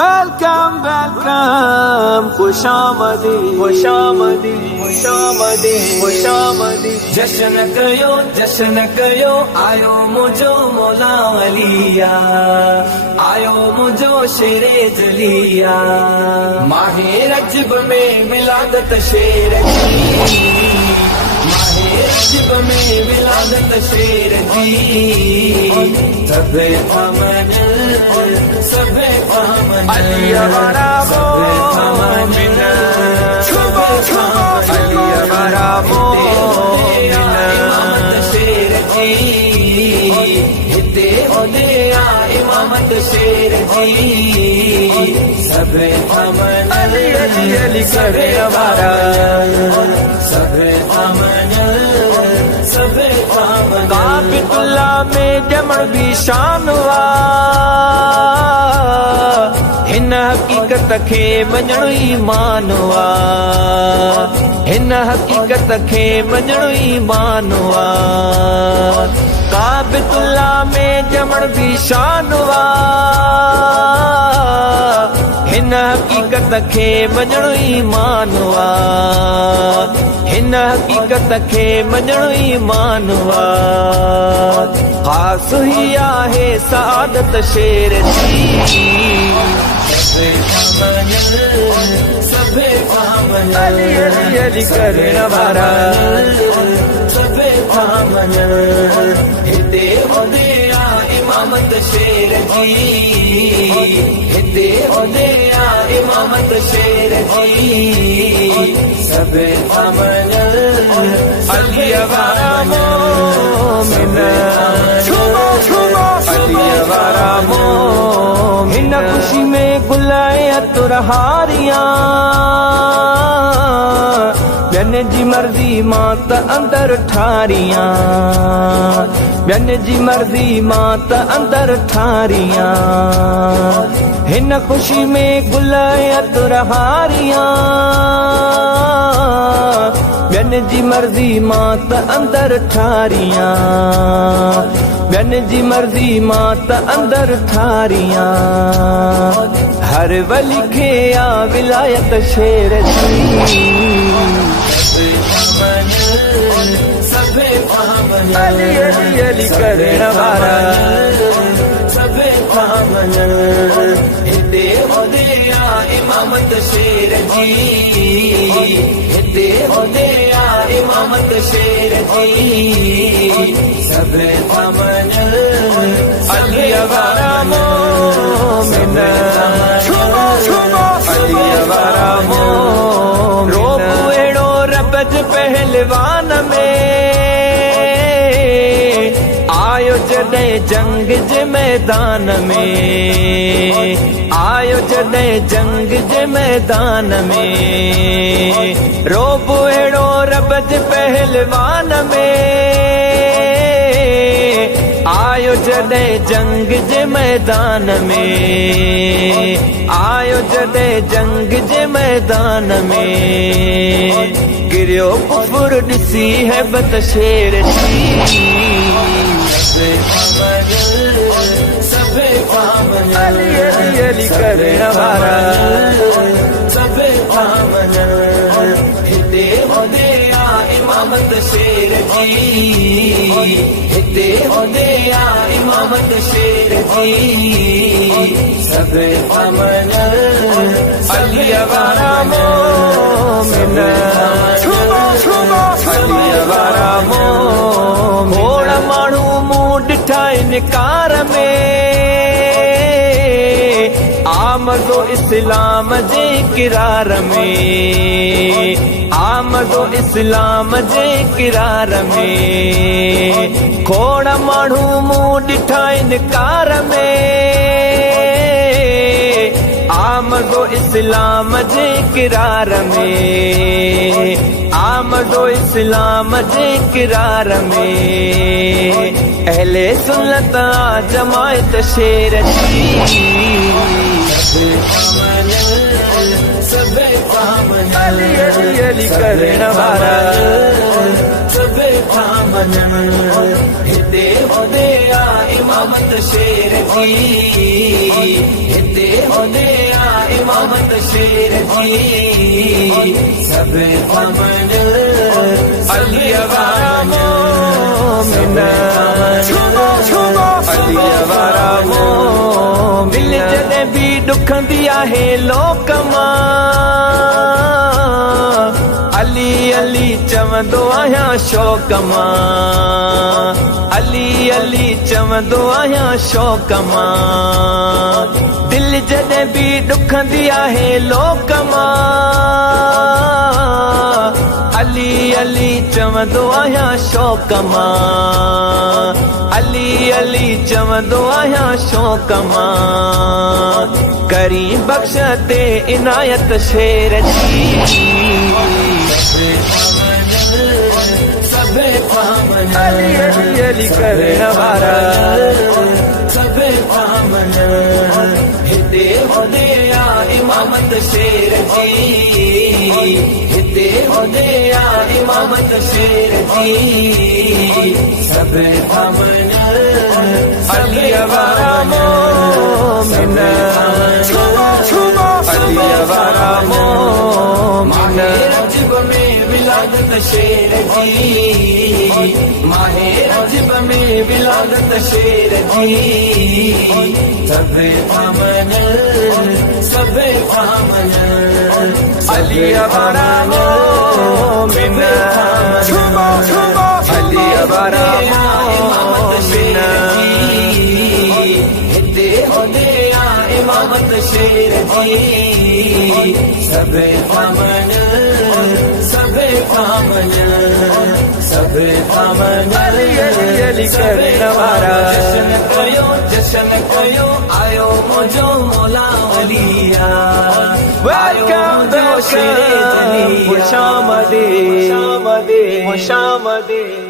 welcome welcome खुशामदी खुशामदी खुशामदी खुशामदी जश्न कयो आयो मुझो मौला अलिया आयो मुझो शेरे जलिया माहे रजब में मिलादत शेर की रजब में मिलादत शेर जी सबे अमन सबे अमन अलिया वारा मोमिन अलिया वारा मोमिन शेर जी हिते ओदे इमामत शेर जी सबे अमन अली अली अली करे वारा सबे अमन काबितुल्लाह में जमण भी शान वा हिन हकीकत खे मञणो ईमान वा हिन हकीकत खे मञणो ईमान वा काबितुल्लाह में जमण भी शान वा हिन हकीकत खे मञणो ईमान वा हिन हकीकत खे मञणो ईमान वा ख़ास ही आहे सादत शेर जी सबे पामन अली अली अली करण वारा सबे पामन हिते ओदे इमामत शेर जी हिते ओदे इमामत शेर जी सबे पामन अली वारा मोमिन अली वारा मोमिन खुशी में गुलाए तुरहारियां ॿियनि जी मर्ज़ी मां त अंदर ठारियां ॿियनि जी मर्ज़ी मां त अंदर ठारियां हिन ख़ुशी में गुल तुरहारियां ॿियनि जी मर्ज़ी मां त अंदर ठारियां ॿियनि जी मर्ज़ी मां त अंदर ठारियां हर वली खे आ विलायत शेर जी सबे पामन अली अली अली करण वारा सबे पामन हिते ओदे इमामत शेर जी हिते ओदे इमामत शेर जी सबे पामन अली वारा मोमिन अली वारा मोमिन रोब एड़ो रबज पहलवान में आयो जॾहिं जंग जे मैदान में आयो जॾहिं जंग जे मैदान में रोब एड़ो रबज पहलवान में आयो जॾहिं जंग जे मैदान में आयो जॾहिं जंग जे मैदान में गिरियो कुफुर ॾिसी हैबत शेर जी सबे पामन अली अली अली करण वारा सबे पामन हिते ओदे इमामत शेर जी हिते ओदे इमामत शेर जी सबे पामन अली वारा मोमिन अली वारा मोड़ माण्हू मूं ॾिठा इनकार में आमदो इस्लाम जे किरार में आमदो इस्लाम जे किरार में खोड़ माण्हू मूं ॾिठा इनकार में आमदो इस्लाम जे किरार में आमदो इस्लाम जे किरार में अहले सुन्नत जमायत शेर जी सबे पामन अली अली अली करण वारा सबे पामन हिते ओदे इमामत शेर जी हिते ओदे शेर जी सब थामन अली वारा मोमिन अली वारा मोमिन जॾहिं बि ॾुखंदी आहे लोक मां अली अली चवंदो आहियां शौक़ मां अली अली चवंदो आहियां शौक़ मां दिल जॾहिं बि ॾुखंदी आहे लोक मां अली अली चवंदो आहियां शौक़ मां अली अली चवंदो आहियां शौक़ मां करीं बख़्श ते इनायत शेर जी सबे थामन अली अली अली करण वारा सबे थामन हिते होदे आ इमामत शेर जी हिते होदे आ इमामत शेर जी सबे थामन अली वारा मोमिन अली वारा मोमिन रजब में विलादत शेर जी माहे रजब में विलादत शेर जी सबे थामन अली वारा मोमिन अली वारा मोमिन हिते होदे आ इमामत शेर जी सबे थामन अली अली अली करण वारा जशन कयो आयो मुझो मौला अलिया वेलकम दोस्त खुशामदीद खुशामदीद